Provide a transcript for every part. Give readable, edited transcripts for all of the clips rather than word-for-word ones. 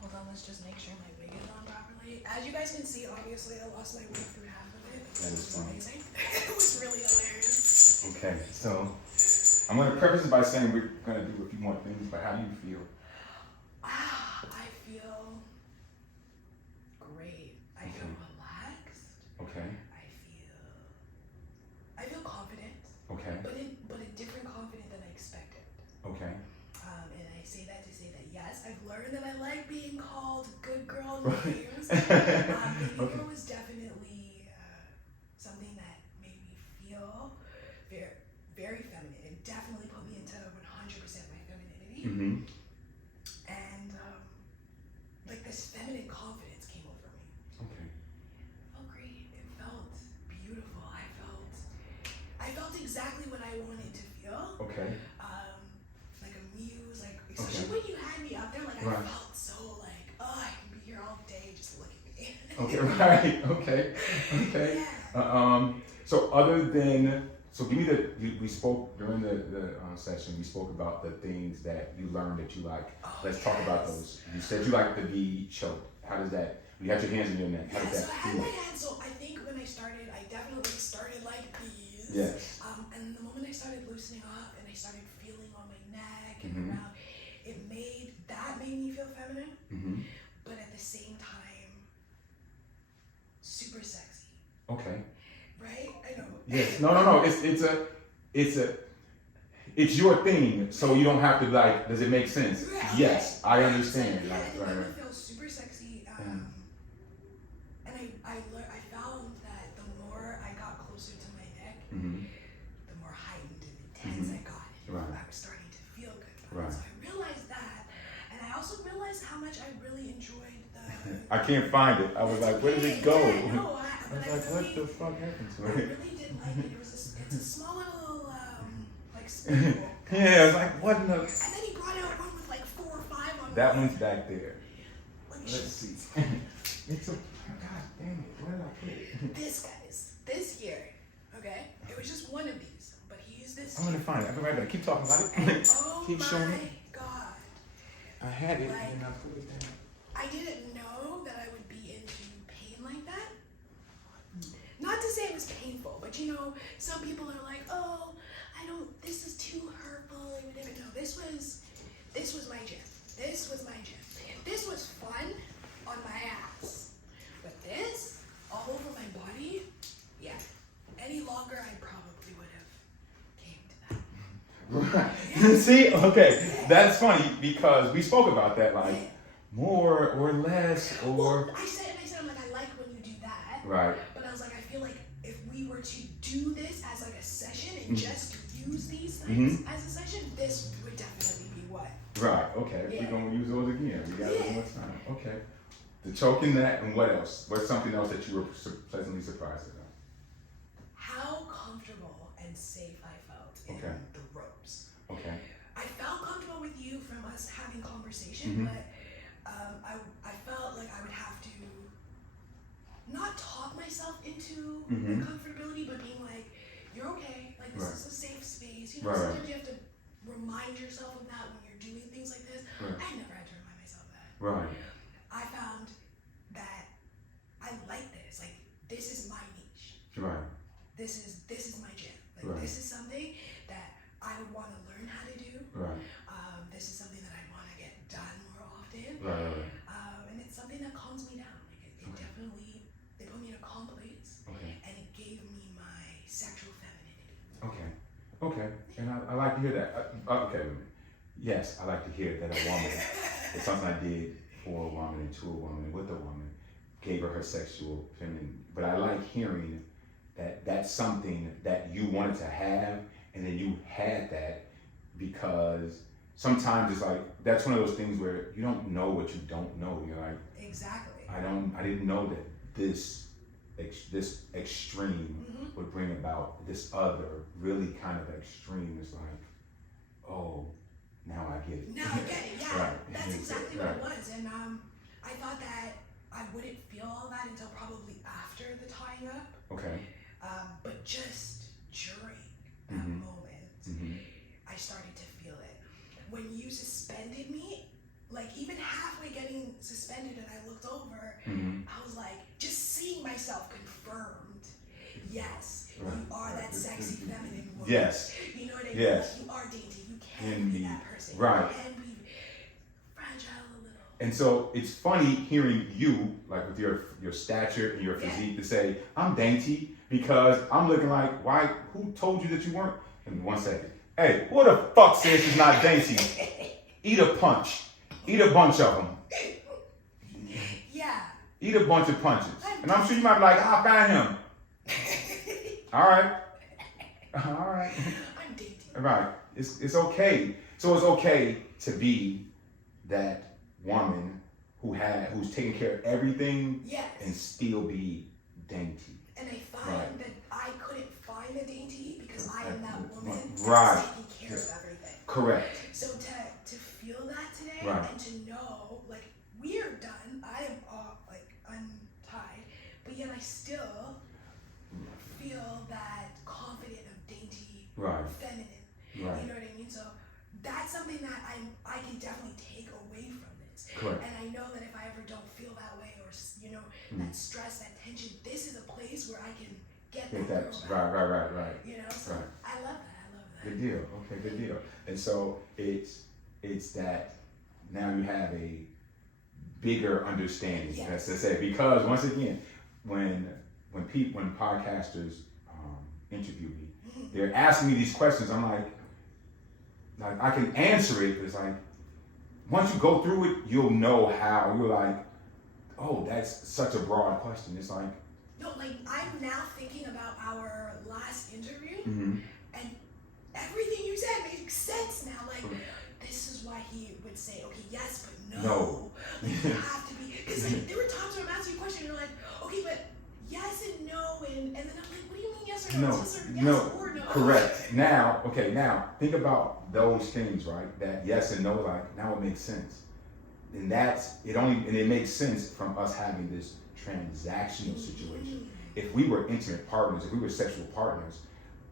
Hold on, let's just make sure my wig is on properly. As you guys can see, obviously I lost my wig through half of it. That is amazing. It was really hilarious. Okay, so I'm going to preface it by saying we're going to do a few more things, but how do you feel? I feel great. I feel relaxed. Okay. I feel confident. Okay. But a different confident than I expected. Okay. And I say that to say that yes, I've learned that I like being called good girl names. Baby was definitely something that made me feel very, very feminine. It definitely put me into 100% my femininity. Mm-hmm. And like this feminine confidence came over me. Okay. It felt great. It felt beautiful. I felt exactly what I wanted to feel. Okay. Like a muse, like especially when you had me up there, like I felt so like, oh, I can be here all day, just look at me. Okay, right. Okay. Yeah. So other than, so give me we spoke during the session, we spoke about the things that you learned that you like. Let's talk about those. You said you like to be choked. How does that, you have your hands in your neck, how does that so I had feel? my hands, so I think when I started, I definitely started like these. Yes. And the moment I started loosening up and I started feeling on my neck and around, it made me feel feminine, but at the same time, super sexy. Okay. Right? I know. Yes. No. It's your thing, so you don't have to like. Does it make sense? Right. Yes, I understand. Yeah, Right. it made me feel super sexy. And I found that the more I got closer to my neck, the more heightened and intense I got. Right. I was starting to feel good. Right. So I realized that, and I also realized how much I really enjoyed the. I can't find it. I was like, where did it go? Yeah, no, I was like, what the fuck happened to I it? really did like it. It's a small little like spool. Yeah, I was like, what in the? And then he brought out one with like 4 or 5 on That it. one's back there. Let's see. It's a. God damn it! Where did I put it? This here, okay? It was just one of these, but he used this. I'm gonna find it. I'll be right back. Keep talking about it. And, oh Keep my showing it. God. I had it Like, and I put it down. I didn't know that I would be into pain like that. Not to say it was painful, but you know, some people are like, oh, this is too hurtful. No, this was my jam. This was my jam. This was fun on my ass. But this, all over my body, yeah. Any longer, I probably would have came to that. Right. Yeah. See, okay, that's funny because we spoke about that, like more or less, or. Well, I said, I'm like, I like when you do that. Right. But I was like, I feel like if we were to do this as like a session and just use these things as a session, this would definitely be what. Right. Okay. Yeah. We're gonna use those again. We got one more time. Okay. The choking that, and what else? What's something else that you were pleasantly surprised about? How comfortable and safe I felt in the ropes. Okay. I felt comfortable with you from us having conversation, but I felt like I would have to not talk myself into the comfortability, but being like, you're okay, like this is a safe space. You know, sometimes you have to remind yourself of that when you're doing things like this. I never had to remind myself of that. Right. I found that I like this. Like, this is my niche. Right. This is my jam. Like, this is something that I would want to learn how to do. Right. This is something that I want to get done more often. Right. And it's something that calms me down. Like, it definitely, it put me in a calm place. Okay. And it gave me my sexual femininity. Okay. And I like to hear that. Okay. Yes, I like to hear that a woman, it's something I did for a woman and to a woman and with a woman, gave her sexual feminine. But I like hearing that that's something that you wanted to have, and then you had that, because sometimes it's like, that's one of those things where you don't know what you don't know. You're like, exactly. I didn't know that this extreme would bring about this other really kind of extreme. It's like, oh, now I get it. Now I get it, yeah. Right. That's exactly what it was. And I thought that I wouldn't feel all that until probably after the tying up. Okay. But just during that moment, I started to feel it. When you suspended me, like even halfway getting yes, Right. you are that sexy feminine woman. Yes. You know what I mean? Yes. Like, you are dainty. You Can can be be. that person. Right. You can be fragile a little. And so it's funny hearing you, like with your stature and your physique, to say, I'm dainty, because I'm looking like, why, who told you that you weren't? In 1 second. Hey, who the fuck says she's not dainty? Eat a punch. Eat a bunch of them. Yeah. Eat a bunch of punches. And I'm sure you might be like, I'll find him. All right. All right. I'm dainty. Right. It's okay. So it's okay to be that woman who's taking care of everything, yes, and still be dainty. And I find that I couldn't find the dainty because I am that woman right. that's taking care of everything. Correct. So to feel that today, right. and to know, like, we are done. I am all, like, untied, but yet I still feel that confident of dainty, right. feminine. Right. You know what I mean? So that's something that I can definitely take away from this. Correct. And I know that if I ever don't feel that way, or that stress, that tension, this is a place where I can get that girl back. Right. You know, so right. I love that. Good deal. Okay, good deal. And so it's that now you have a bigger understanding. Yes. That's to say, because once again, when podcasters interview me, they're asking me these questions. I'm like I can answer it. But it's like once you go through it, you'll know how. You're like, oh, that's such a broad question. It's like, no, like I'm now thinking about our last interview, and everything you said makes sense now. Like, this is why he would say, okay, yes, but no. Like, you have to be, because like, there were times where I'm asking you a question and you're like, okay, but yes and no, and then I'm like, what do you mean yes or no? Yes or no. Correct. Now think about those things, right? That yes and no, like now it makes sense. And it makes sense from us having this transactional situation. If we were intimate partners, if we were sexual partners,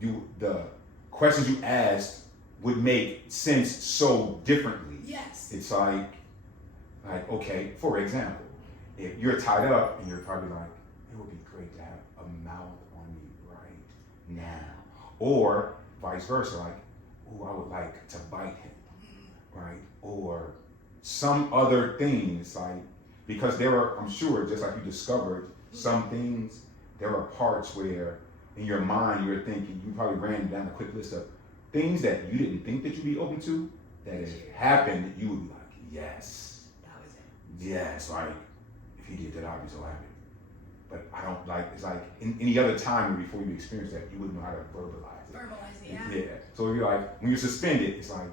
the questions you asked would make sense so differently. Yes. It's like okay, for example, if you're tied up and you're probably like, it would be great to have a mouth on me right now. Or vice versa, like, oh, I would like to bite him, right? Or some other things, like, because there are, I'm sure, just like you discovered, some things, there are parts where in your mind you're thinking, you probably ran down a quick list of things that you didn't think that you'd be open to, that if it happened, you would be like, yes. That was it. Yes, like, if he did that, I'd be so happy. But I don't like, it's like, in any other time before you experience that, you wouldn't know how to verbalize it. Verbalize it, yeah. So if you're like, when you're suspended, it's like,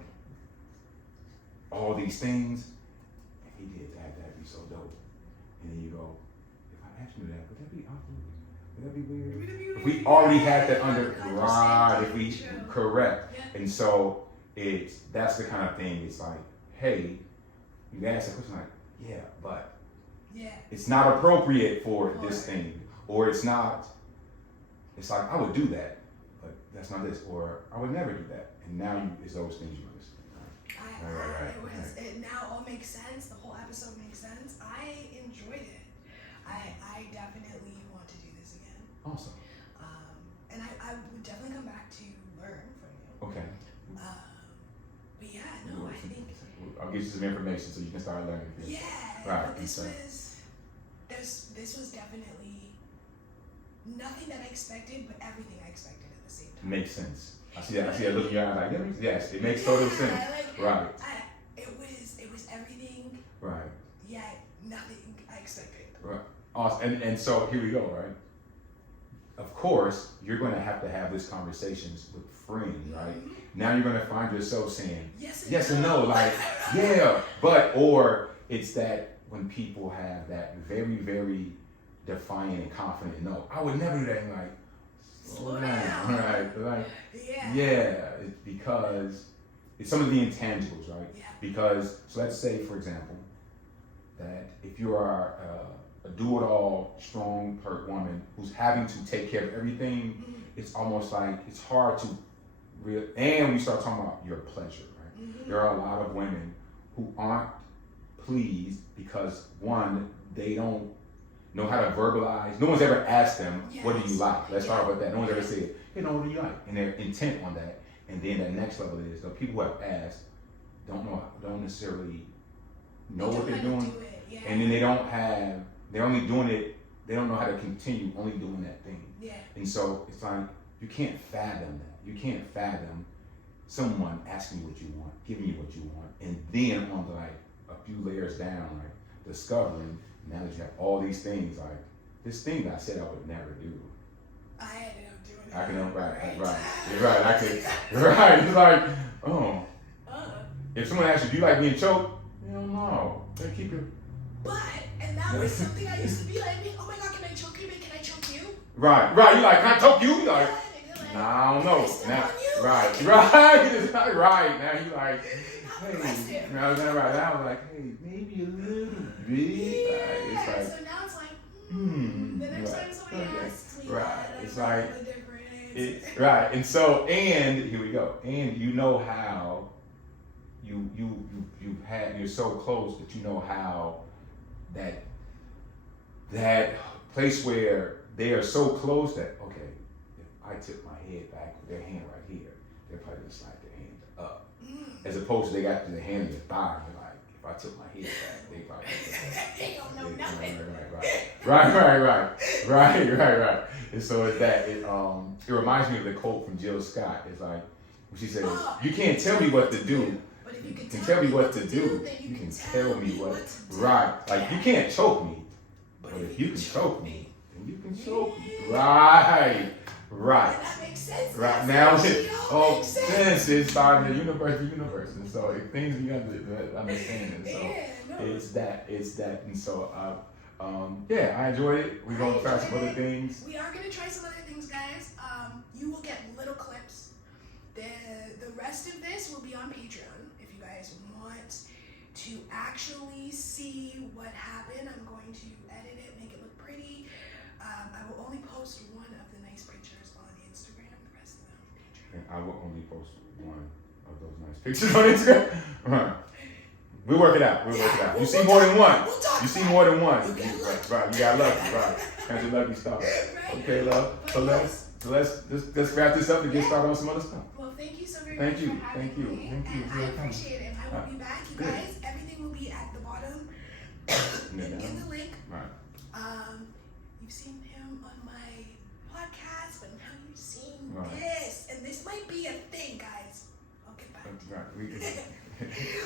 all these things, if he did that, that'd be so dope. And then you go, if I asked you that, would that be awkward? Would that be weird? If we already had that under, right, if we, correct. Yeah. And so that's the kind of thing, it's like, hey, you ask a question like, yeah, but it's not appropriate for this thing, or it's like, I would do that, but that's not this, or I would never do that. And now it's those things you understand. Right. It now all makes sense. The whole episode makes sense. I enjoyed it. I definitely want to do this again. Awesome. And I would definitely come back to learn from you. Okay. But yeah, no, I think I'll get you some information so you can start learning. Yeah. Right. But this was definitely nothing that I expected, but everything I expected at the same time. Makes sense. I see that look in your eye like, yes, it makes total sense. Right. It was everything. Right. Yet nothing I expected. Right. Awesome. And so here we go, right? Of course, you're going to have these conversations with friends, right? Mm-hmm. Now you're going to find yourself saying yes and no, like, yeah, but, or it's that when people have that very, very defiant and confident no, I would never do that, and like, slow down, right? Like, it's because it's some of the intangibles, right? Yeah. Because, so let's say, for example, that if you are a do-it-all, strong woman who's having to take care of everything, it's almost like it's hard to and we start talking about your pleasure, right? Mm-hmm. There are a lot of women who aren't pleased because one, they don't know how to verbalize. No one's ever asked them, what do you like? Let's talk about that. No one's ever said, hey, no, what do you like? And they're intent on that. And then that next level is the people who have asked don't necessarily know what they're doing. And then they're only doing it, they don't know how to continue only doing that thing. Yeah. And so it's like, you can't fathom that. You can't fathom someone asking you what you want, giving you what you want, and then on like a few layers down, like discovering now that you have all these things, like this thing that I said I would never do. I ended up doing it. I can, right. I can, right. It's like, oh. If someone asks you, do you like being choked? Hell no. They keep it. But, and that was something I used to be like, oh my God, can I choke you? Can I choke you? Right. You like, can I choke you? You like, nah, I don't know. Now, right. Now you like, hey, now I was like, hey, maybe a little bit. It's like, so now it's like, the next time somebody asks me that, it's like, different. And so, and here we go. And you know how you're so close that you know how that place where they are so close that, okay, if I tip my head back with their hand right here, they're probably gonna slide their hand up. As opposed to they got their hand in their thigh, and they're like, if I tip my head back, they probably they don't know nothing. Right. And so it's that it reminds me of the quote from Jill Scott. It's like when she says, you can't tell me what to do. But if you can tell me what to do, you can tell me what to do. Right. Like you can't choke me. But if you can choke me, then you can choke me. Right. That makes sense. Right now, sense is starting the universe, and so things you have to understand. And so it's that, and so I enjoyed it. We're gonna try some other things. We are gonna try some other things, guys. You will get little clips. The rest of this will be on Patreon if you guys want to actually see what happened. I'm going to edit it, make it look pretty. I will only post one of the nice pictures on Instagram, the rest of them on Patreon. And I will only post one of those nice pictures on Instagram. Right. We'll work it out. You see more than one. You see more than one. Right. You got lucky. Right. Kind of lucky stuff. Okay, love. So let's wrap this up and get started on some other stuff. Well, thank you so very much for having me. And I appreciate it. I will be back, you guys. Everything will be at the bottom in the link. Right. You've seen him on my podcast, but now you've seen this. And this might be a thing, guys. I'll get back to you. Right.